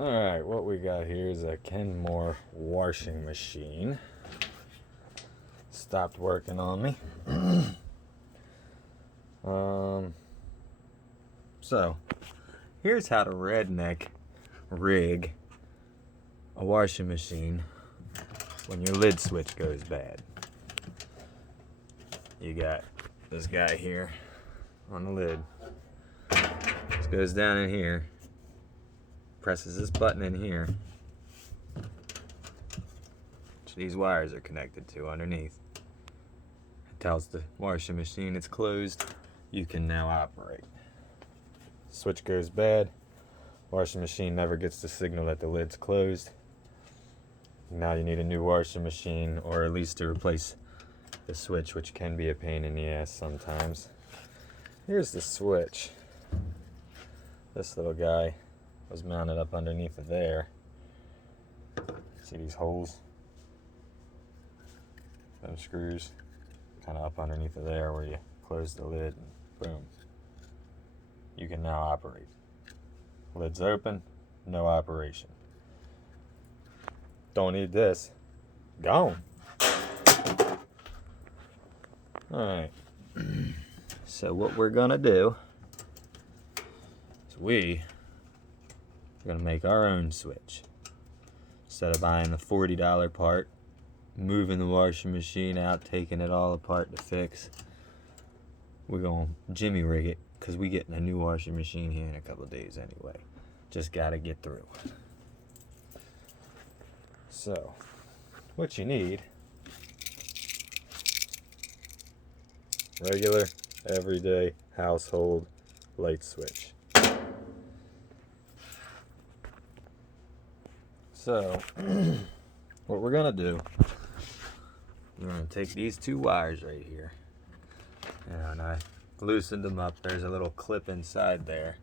Alright, what we got here is a Kenmore washing machine. Stopped working on me. So, here's how to redneck rig a washing machine when your lid switch goes bad. You got this guy here on the lid. This goes down in here, presses this button in here, which these wires are connected to underneath. It tells the washing machine it's closed. You can now operate. Switch goes bad, washing machine never gets the signal that the lid's closed. Now you need a new washing machine, or at least to replace the switch, which can be a pain in the ass sometimes. Here's the switch. This little guy was mounted up underneath of there. See these holes? Them screws kind of up underneath of there where you close the lid and boom. You can now operate. Lid's open, no operation. Don't need this. Gone. Alright. So what we're gonna do is we're gonna make our own switch. Instead of buying the $40 part, moving the washing machine out, taking it all apart to fix, we're gonna jimmy rig it, because we getting a new washing machine here in a couple of days anyway. Just gotta get through. So, what you need, regular, everyday, household light switch. So, what we're gonna do, we're gonna take these two wires right here, and I loosened them up. There's a little clip inside there.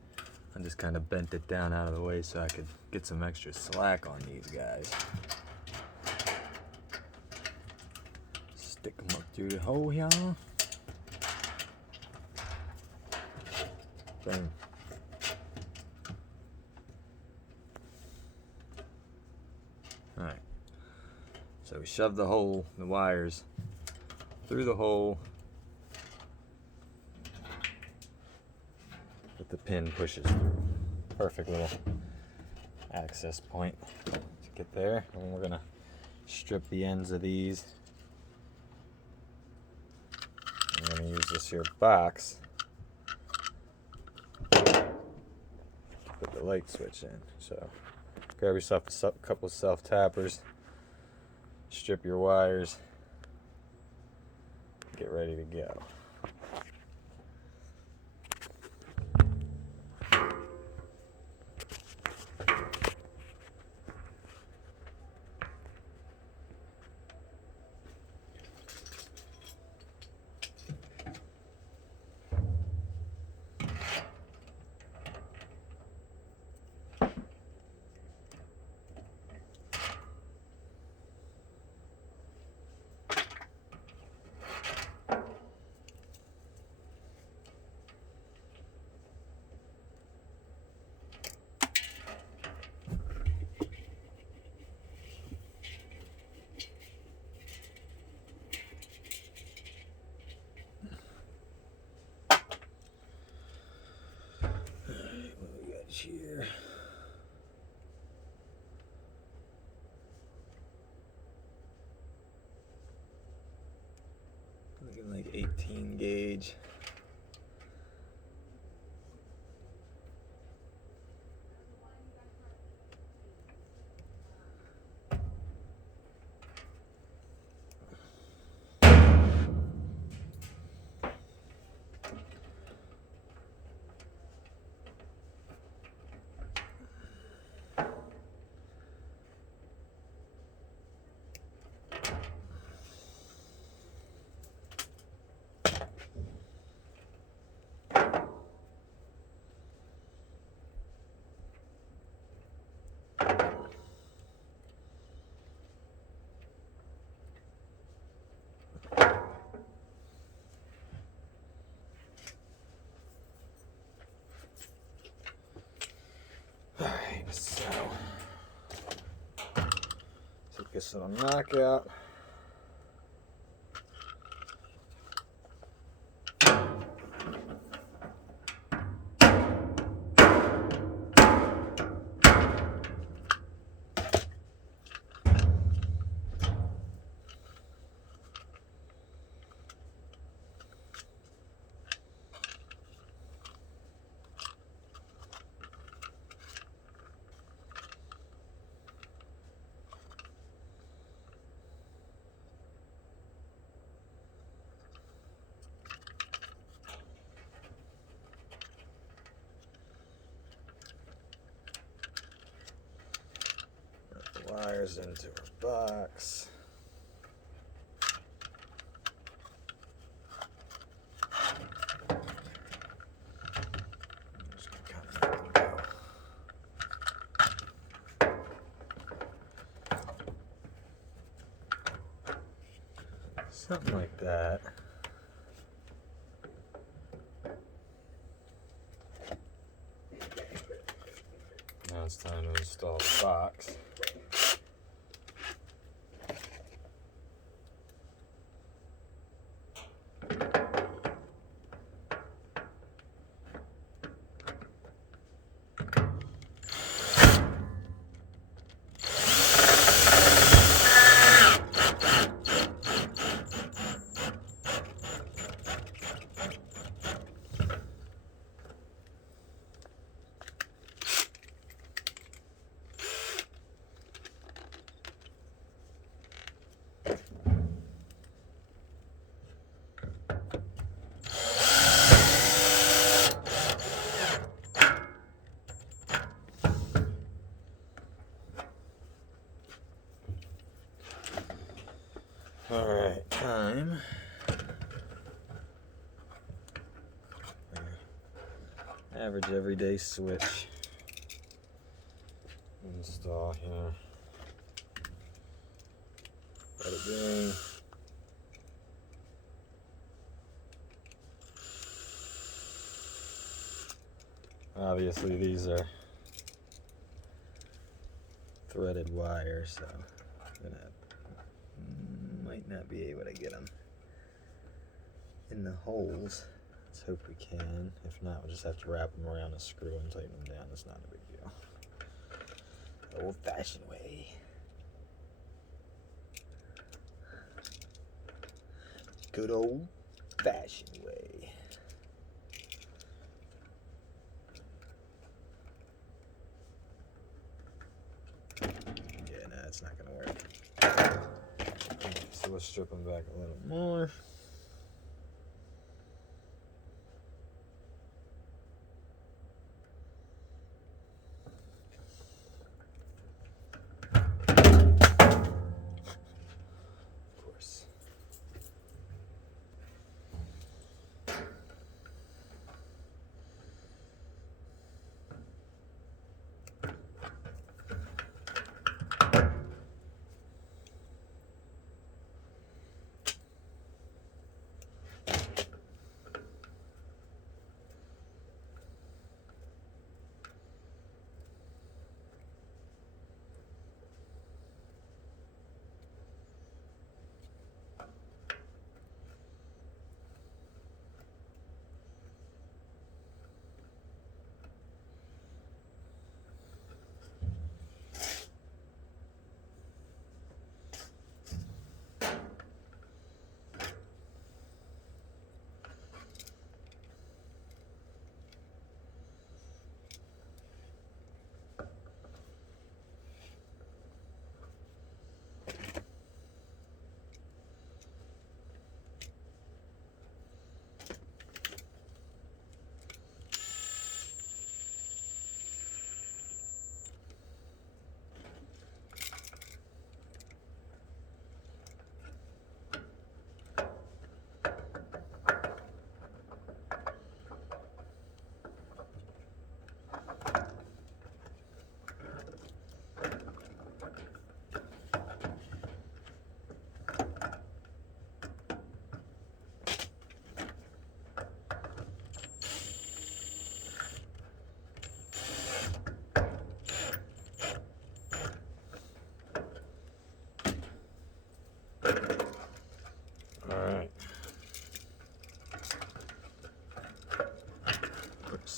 I just kind of bent it down out of the way so I could get some extra slack on these guys. Stick them up through the hole here. Boom. Alright. So we shove the wires through the hole that the pin pushes through. Perfect little access point to get there. And we're gonna strip the ends of these. I'm gonna use this here box to put the light switch in. So grab yourself a couple of self tappers, strip your wires, get ready to go. Here. Looking like 18 gauge. So take this little knockout. Wires into our box. Just gonna kind of let them go. Something like that. Now it's time to install the box. Alright, time. Average everyday switch. Install here. Let it ring. Obviously these are threaded wires, so I'm gonna might not be able to get them in the holes. Let's hope we can. If not, we'll just have to wrap them around a screw and tighten them down. It's not a big deal. The old-fashioned way. Good old-fashioned way. Yeah, no, it's not gonna work. So let's strip them back a little more. Of course.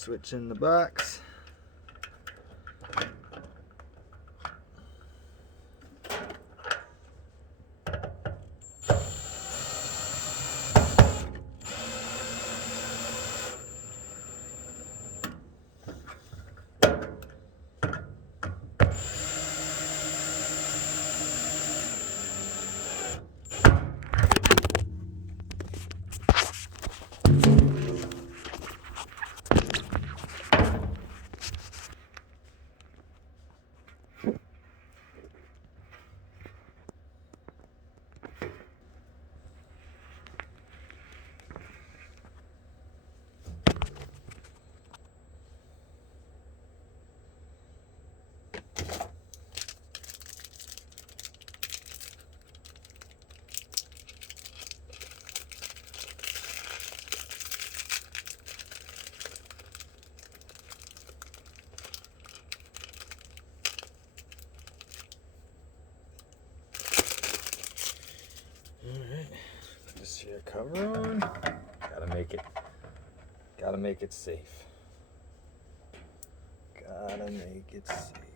switch in the box. Just here, cover on. Gotta make it safe. Gotta make it safe.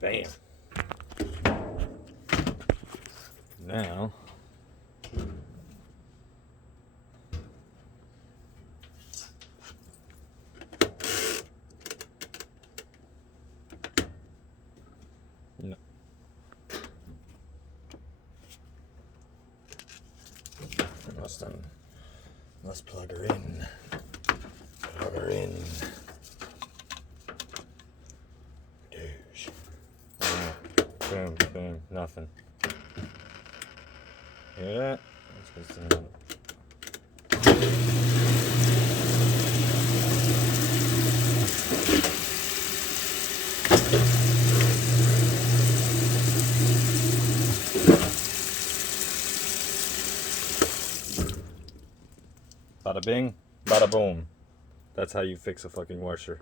Bam. Now, no. Must plug her in. Plug her in. Boom, boom, nothing. Hear that? That's just bada bing, bada boom. That's how you fix a fucking washer.